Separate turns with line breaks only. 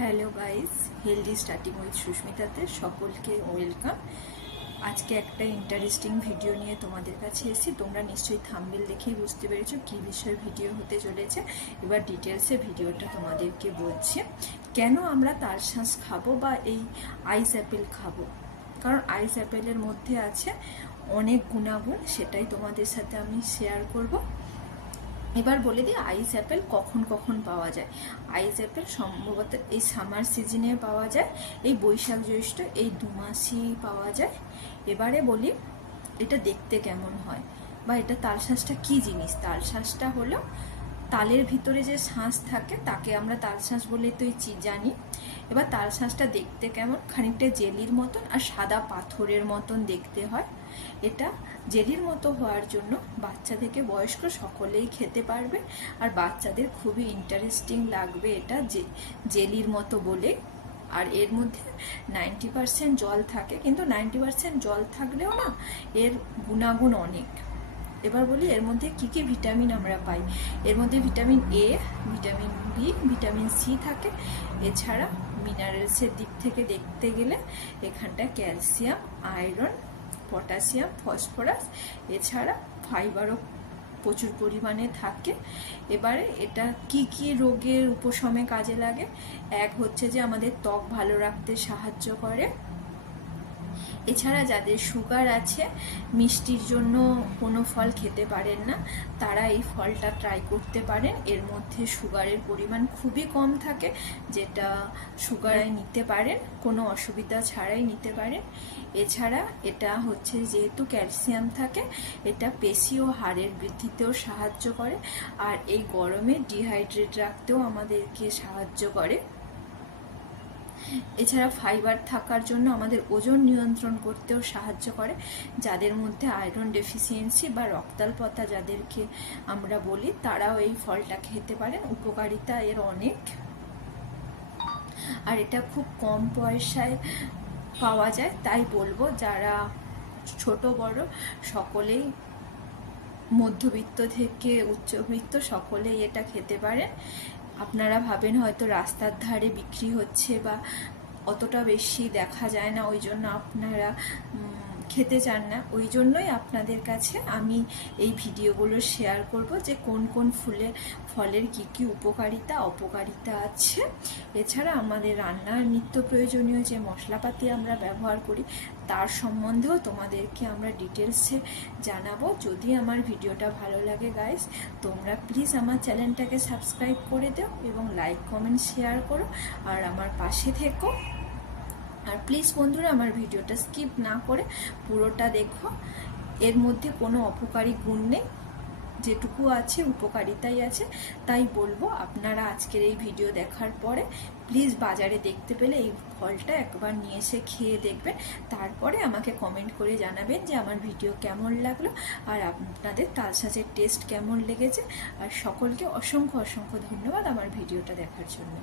Hello guys, healthy starting with সুস্মিতাতে সকলকে welcome. আজকে একটা ইন্টারেস্টিং ভিডিও নিয়ে তোমাদের কাছে এসেছি। তোমরা নিশ্চয়ই থামবিল দেখেই বুঝতে পেরেছ কী বিষয়ে ভিডিও হতে চলেছে। এবার ডিটেলসে ভিডিওটা তোমাদেরকে বলছি। কেন আমরা তালশাঁস খাব বা এই আইস অ্যাপেল খাব? কারণ আইস অ্যাপেলের মধ্যে আছে অনেক গুণাগুণ, সেটাই তোমাদের সাথে আমি শেয়ার করব। এবার বলে দিই আইস অ্যাপেল কখন কখন পাওয়া যায়? আইস অ্যাপেল সম্ভবত এই সামার সিজনে পাওয়া যায়, এই বৈশাখ জ্যৈষ্ঠ এই দু মাসই পাওয়া যায়। এবারে বলি, এটা দেখতে কেমন হয়? বা এটা তালশাঁসটা কী জিনিস? তালশাঁসটা হলো তালের ভিতরে যে শাঁস থাকে, তাকে আমরা তালশাঁস বলে তো জানি। এবার তালশাঁসটা দেখতে কেমন? খানিকটা জেলির মতন আর সাদা পাথরের মতন দেখতে হয়। এটা জেলির মতো হওয়ার জন্য বাচ্চা থেকে বয়স্ক সকলেই খেতে পারবে আর বাচ্চাদের খুবই ইন্টারেস্টিং লাগবে এটা যে জেলির মতো বলে। আর এর মধ্যে নাইনটি পারসেন্ট জল থাকে, কিন্তু নাইনটি পারসেন্ট জল থাকলেও না এর গুণাগুণ অনেক। এবার বলি, এর মধ্যে কি কি ভিটামিন আমরা পাই? এর মধ্যে vitamin A vitamin B vitamin C থাকে। এছাড়া মিনারেলসের দিক থেকে দেখতে গেলে এখানটা ক্যালসিয়াম আয়রন পটাশিয়াম ফসফরাস এছাড়া ফাইবারও প্রচুর পরিমাণে থাকে। এবারে এটা কি কি রোগের উপশমে কাজে লাগে? এক হচ্ছে যে আমাদের ত্বক ভালো রাখতে সাহায্য করে। এছাড়া যাদের সুগার আছে, মিষ্টির জন্য কোনো ফল খেতে পারেন না, তারা এই ফলটা ট্রাই করতে পারেন। এর মধ্যে সুগারের পরিমাণ খুবই কম থাকে, যেটা সুগারে নিতে পারেন, কোনো অসুবিধা ছাড়াই নিতে পারেন। এছাড়া এটা হচ্ছে যেহেতু ক্যালসিয়াম থাকে, এটা পেশি ও হাড়ের বৃদ্ধিতেও সাহায্য করে, আর এই গরমে ডিহাইড্রেট রাখতেও আমাদেরকে সাহায্য করে। এছাড়া ফাইবার থাকার জন্য আমাদের ওজন নিয়ন্ত্রণ করতেও সাহায্য করে, যাদের মধ্যে আয়রন ডেফিসিয়েন্সি বা রক্তাল্পতা যাদেরকে আমরা বলি, তারাও এই ফলটা খেতে পারেন। উপকারিতা এর অনেক। আর এটা খুব কম পয়সায় পাওয়া যায়, তাই বলব যারা ছোট, বড়, সকলেই মধ্যবিত্ত থেকে উচ্চবিত্ত সকলেই এটা খেতে পারেন। আপনারা ভাবেন হয়তো রাস্তার ধারে বিক্রি হচ্ছে বা অতটা বেশি দেখা যায় না, ওই জন্য আপনারা খেতে চান না, ওই জন্যই আপনাদের কাছে আমি এই ভিডিওগুলো শেয়ার করব যে কোন কোন ফুলের, ফলের কি কি উপকারিতা, অপকারিতা আছে। এছাড়া আমাদের রান্নার নিত্য প্রয়োজনীয় যে মশলাপাতি আমরা ব্যবহার করি, তার সম্বন্ধেও তোমাদেরকে আমরা ডিটেলসে জানাব। যদি আমার ভিডিওটা ভালো লাগে গাইস তোমরা প্লিজ আমার চ্যানেলটাকে সাবস্ক্রাইব করে দাও এবং লাইক কমেন্ট শেয়ার করো। আর আমার পাশে থেকো। আর প্লিজ বন্ধুরা আমার ভিডিওটা স্কিপ না করে পুরোটা দেখো। এর মধ্যে কোনো অপকারী গুণ নেই, যেটুকু আছে, উপকারিতাই আছে। তাই বলব, আপনারা আজকের এই ভিডিও দেখার পরে প্লিজ বাজারে দেখতে পেলে এই ফলটা একবার নিয়ে এসে খেয়ে দেখবেন। তারপরে আমাকে কমেন্ট করে জানাবেন যে আমার ভিডিও কেমন লাগল আর আপনাদের তালসাজের টেস্ট কেমন লেগেছে। আর সকলকে অসংখ্য অসংখ্য ধন্যবাদ আমার ভিডিওটা দেখার জন্য।